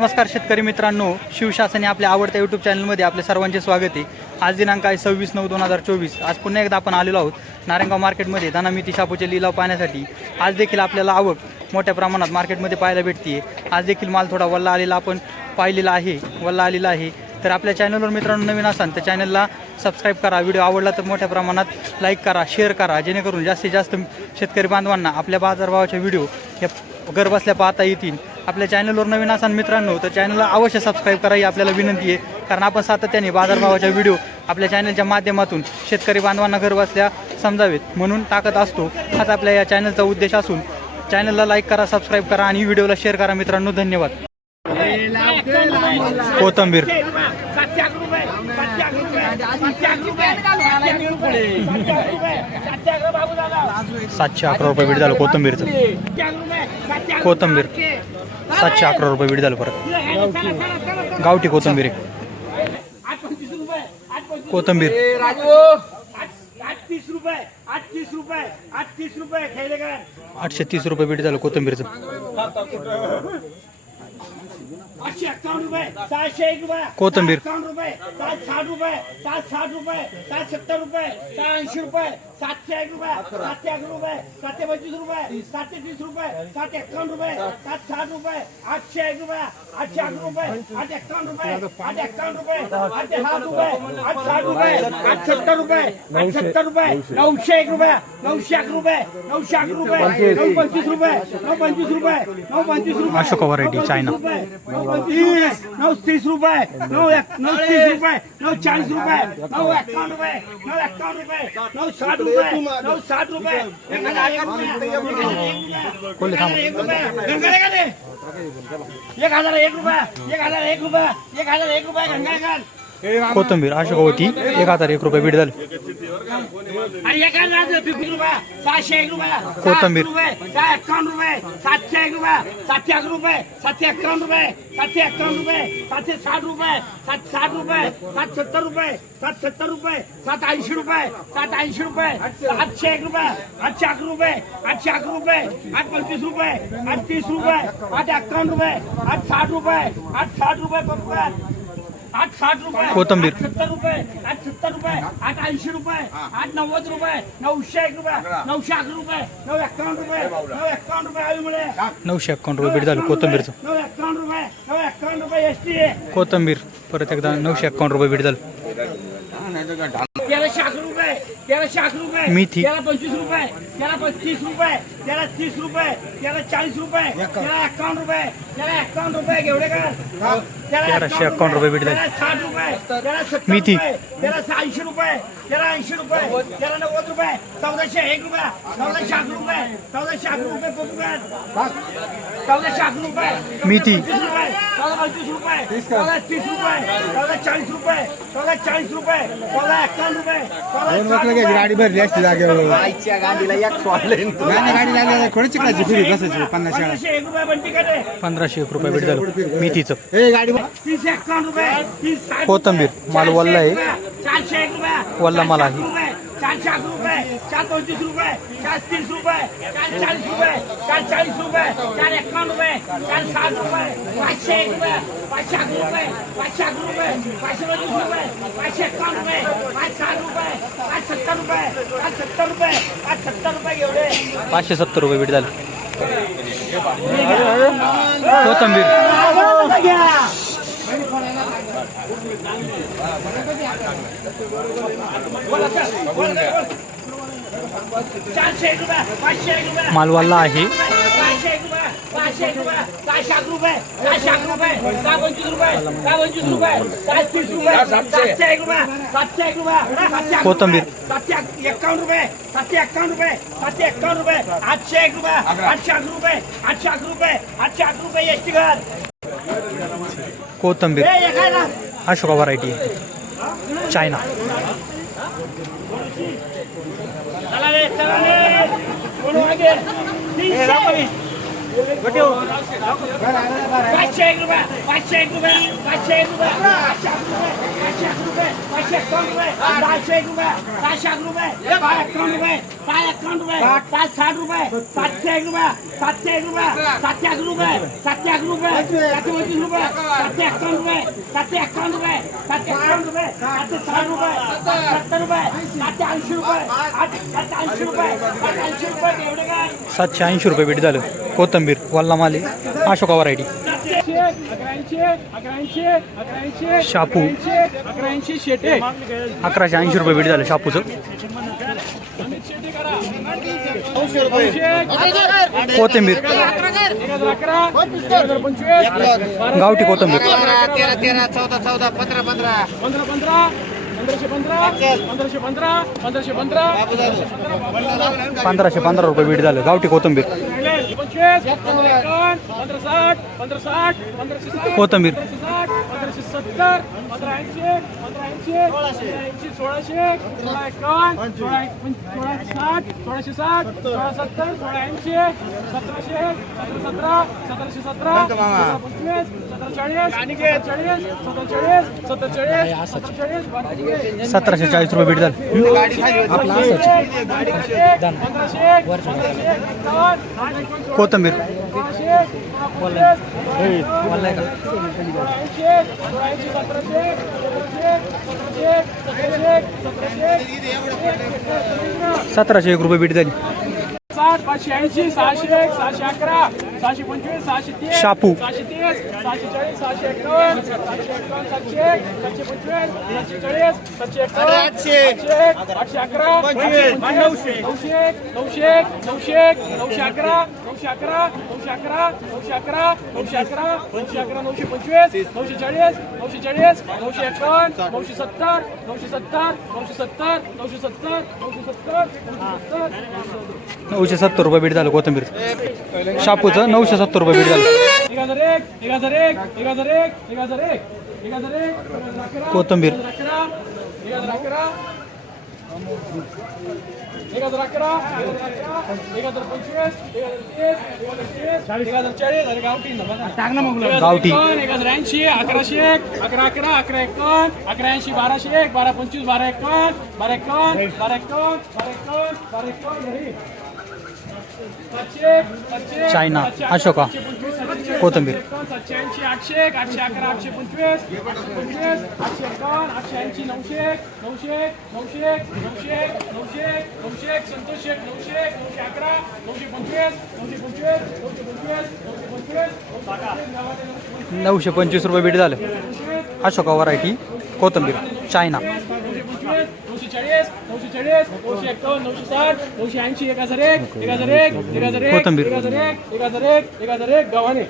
नमस्कार शेतकरी मित्रांनो शिवशासन या आपल्या आवडत्या यूट्यूब चॅनलमध्ये आपले सर्वांचे स्वागत आहे. आज दिनांक आहे सव्वीस नऊ दोन हजार चोवीस. आज पुन्हा एकदा आपण आलेलो आहोत नारायणगाव मार्केटमध्ये धनामिती शापूचे लिलाव पाहण्यासाठी. आज देखील आपल्याला आवक मोठ्या प्रमाणात मार्केटमध्ये पाहायला भेटते आज देखील माल थोडा वल्ला आलेला आपण पाहिलेला आहे वल्ला आलेला आहे. तर आपल्या चॅनलवर मित्रांनो नवीन असाल तर चॅनलला सबस्क्राईब करा. व्हिडिओ आवडला तर मोठ्या प्रमाणात लाईक करा शेअर करा. जेणेकरून जास्तीत जास्त शेतकरी बांधवांना आपल्या बाजारभावाचे व्हिडिओ हे घरबसल्या पाहता येतील. आपल्या चॅनलवर नवीन असाल मित्रांनो तर चॅनलला अवश्य सबस्क्राईब करा ही आपल्याला विनंती आहे. कारण आपण सातत्याने बाजारभावाच्या व्हिडिओ आपल्या चॅनलच्या माध्यमातून शेतकरी बांधवांना घरबसल्या समजावेत. म्हणून टाकत असतो. हाच आपल्या या चॅनलचा उद्देश असून चॅनलला लाईक करा सबस्क्राईब करा आणि व्हिडिओला शेअर करा मित्रांनो. धन्यवाद. कोथंबीर. सातशे अकरा रुपये बीट झालं कोथंबीरचं. कोथंबीर. सातशे अकरा रुपये बीट झालं परत. गावठी कोथंबीर कोथंबीर. आठशे तीस रुपये बीट झालं कोथंबीरचं. आठशे अठ्ठावन्न रुपये सहाशे एक रुपये कोथिंबीर. अठ्ठावन्न रुपये सात साठ रुपये सात साठ रुपये सात सत्तर रुपये सात ऐंशी रुपये सातशे एक रुपये सातशे अकरा रुपये सातशे पंचवीस रुपये सातशे तीस रुपये सातशे एक्कावन्न रुपये सात साठ रुपये आठशे एक रुपये आठशे अकरा रुपये आठशे एक्कावन्न रुपये आठशे एक्कावन्न रुपये आठशे साठ रुपये आठ साठ रुपये आठ सत्तर रुपये आठ सत्तर रुपये नऊशे एक रुपये नऊशे अकरा रुपये नऊशे अकरा रुपये नऊ पंचवीस रुपये नऊ पंचवीस रुपये नऊ पंचवीस रुपये अशोका चायना. नऊ पंचवीस नऊ तीस रुपये नऊ एक नऊ तीस रुपये नऊ चाळीस रुपये नऊ एकावन्न रुपये नऊ एकावन्न रुपये नऊ साठ रुपये नऊ साठ रुपये. एक हजार एक रुपये. एक रुपये. हजार एक रुपये. एक हजार एक रुपये. एक हजार एक रुपये. गंगाळे काढ. कोथंबीर अशोका होती एक हजार एक रुपये बीट झालं आणि एक हजार फिफ्टी रुपये सहाशे एक रुपये कोथिंबीर. रुपये सहा एकावन्न रुपये सातशे एक रुपये सातशे अकरा रुपये सातशे एकावन्न रुपये सातशे एकावन्न रुपये सातशे साठ रुपये सात साठ रुपये सात सत्तर रुपये सात सत्तर रुपये सात ऐंशी रुपये सात ऐंशी रुपये आठशे एक रुपये आठशे अकरा रुपये आठशे अकरा रुपये आठ पंचवीस रुपये आठ तीस रुपये आठ एकावन्न रुपये आठ साठ रुपये आठ साठ रुपये आठ साठ रुपये कोथिंबीर. सत्तर रुपये आठ सत्तर रुपये आठ ऐंशी रुपये आठ नव्वद रुपये नऊशे एक रुपये नऊशे अकरा रुपये नऊ एकावन्न रुपये नऊ एकावन्न रुपये आवी मुळे नऊशे एकावन्न रुपये बीट झालं कोथंबीरचं. नऊ एकावन्न रुपये नऊ एकावन्न रुपये एस टी कोथंबीर परत एकदा नऊशे एकावन्न रुपये बीट झालं. तेराशे अकरा रुपये तेराशे अकरा रुपये मेथी. तेरा पंचवीस रुपये तेरा पस्तीस रुपये तेरा तीस रुपये तेरा चाळीस रुपये तेरा एकावन्न रुपये तेरा एकावन्न रुपये घेवडे का तेराशे एकावन्न रुपये भेटले. मेथी. रुपये तेरा ऐंशी रुपये तेरा ऐंशी रुपये तेरा नव्वद रुपये चौदाशे एक रुपये चौदाशे अकरा रुपये चौदाशे अकरा रुपये चौदाशे अकरा रुपये मेथी. चौदा पंचवीस रुपये चौदा तीस रुपये चौदा चाळीस रुपये चौदा चाळीस रुपये चौदा एकावन्न रुपये चौदा. गाडी भरली असती जागेवर आईच्या गाडीला एक गाडी लागली फिरी बसायची एक रुपये पंधराशे एक रुपये बीट झालं मेथीचं ए गाडी रुपये कोथिंबीर. माल वल्ला आहे. वल्ला माल आहे. चारशे अकरा रुपये, चारशे अकरा रुपये चार पंचवीस रुपये चार तीस रुपये चार चाळीस रुपये चार चाळीस रुपये चार एकावन्न रुपये चार साठ रुपये पाचशे एक रुपये पाचशे अकरा रुपये पाचशे अकरा रुपये पाचशे पंचवीस रुपये पाचशे एकावन्न रुपये पाच साठ रुपये पाच सत्तर रुपये पाच सत्तर रुपये पाच सत्तर रुपये एवढे पाचशे सत्तर रुपये बीट झालं कोथंबीर चारशे एक रुपये पाचशे एक रुपये मालवाला आहे कोथंबीर एक रुपये एक रुपये रुपये रुपये सातशे रुपये सातशे एक रुपये सातशे अकरा एक्कावन्न रुपये सातशे एक्कावन्न रुपये सातशे एक्कावन्न रुपये आठशे एक रुपये आठशे अकरा रुपये आठशे अकरा रुपये आठशे अकरा रुपये एस टी घर कोथंबीर. हे अशोका व्हरायटी. चायना. चला पाचशे एक रुपये पाचशे एक रुपये पाचशे एक रुपये पाचशे एक रुपये पाचशे एक रुपये पाचशे एक रुपये पाचशे रुपये रुपये सहा एकावन्न रुपये सहा साठ रुपये सातशे एक रुपये सातशे एक रुपये सातशे रुपये सातशे रुपये सातशे पंचवीस रुपये सातशे एकावन्न रुपये सातशे एकावन्न रुपये सातशे एकावन्न रुपये सातशे साठ रुपये सत्तर रुपये सातशे ऐंशी रुपये. आठ सातशे ऐंशी रुपये सातशे ऐंशी रुपये एवढे काय सातशे ऐंशी रुपये बीट झालं. कोथंबीर वल्ला माले अशोका व्हरायटी. शापू. अकराऐंशी शेटे अकराशे ऐंशी रुपये भेट झालं शापूचं. कोथिंबीर. अकरा पंचवीस गावठी कोथिंबीर पंधराशे पंधरा पंधराशे पंधरा पंधराशे पंधरा. पंधराशे पंधरा रुपये बीट झालं. गावठी कोथिंबीर. कोथिंबीर. सत्तर सोळाशे साठ सोळाशे साठ सोळा सत्तर सोळा ऐंशी सतराशे सतरा सतरा सतराशे सतरा सतरा पंचवीस सतरा चाळीस चाळीस सतरा चाळीस सतरा चाळीस सतरा चाळीस पंधराशे सतराशे चाळीस रुपये भेट झालं. कोथिंबीर. सतराशे एक रुपये भेट झाली. साठ पाचशे ऐंशी सहाशे एक सहाशे अकरा सहाशे पंचवीस सहाशे तीस शापू. सहाशे तीस सहाशे चाळीस सहाशे एकावन्न सहाशे एकावन्न सातशे एक सातशे पंचवीस सातशे चाळीस सातशे एकावन्न आठशे एक आठशे अकरा नऊशे नऊशे एक नऊशे एक नऊशे एक नऊशे अकरा नऊशे अकरा नऊशे अकरा नऊशे अकरा नऊशे अकरा नऊशे अकरा नऊशे पंचवीस नऊशे चाळीस नऊशे चाळीस नऊशे एकावन्न नऊशे सत्तर नऊशे सत्तर नऊशे सत्तर नऊशे सत्तर नऊशे सत्तर नऊशे सत्तर. नऊशे सत्तर रुपये बीट झालं कोथिंबीर शापूचं नऊशे सत्तर रुपये बीट झालं एक हजार एक एक हजार एक एक हजार एक एक हजार एक एक हजार एक कोथिंबीर. एक हजार अकरा एक हजार गावठी एक हजार ऐंशी अकराशे एक अकरा अकरा अकरा एकोण अकरा ऐंशी बाराशे एक बारा पंचवीस बारा एकोण बारा एकोण बारा एकोण बारा एकोण बारा एकोण घरी. सातशे एक, सातशे एक, चायना, अशोका, कोथिंबीर. सातशे ऐंशी आठशे एक आठशे अकरा आठशे पंचवीस आठशे पंचवीस आठशे एकावन्न आठशे ऐंशी नऊशे एक नऊशे एक नऊशे एक नऊशे एक नऊशे एक नऊशे एक संतोष एक नऊशे एक नऊशे अकरा नऊशे पंचवीस नऊशे पंचवीस नऊशे पंचवीस नऊशे पंचवीस नऊशे नऊशे पंचवीस रुपये बीट झालं अशोका व्हरायटी कोथिंबीर चायना नऊशे पंचवीस नऊशे चाळीस नऊशे चाळीस नऊशे एकावन्न नऊशे साठ नऊशे ऐंशी एक हजार एक एक हजार एक एक हजार एक. एक हजार एक एक हजार एक एक हजार एक गव्हाणे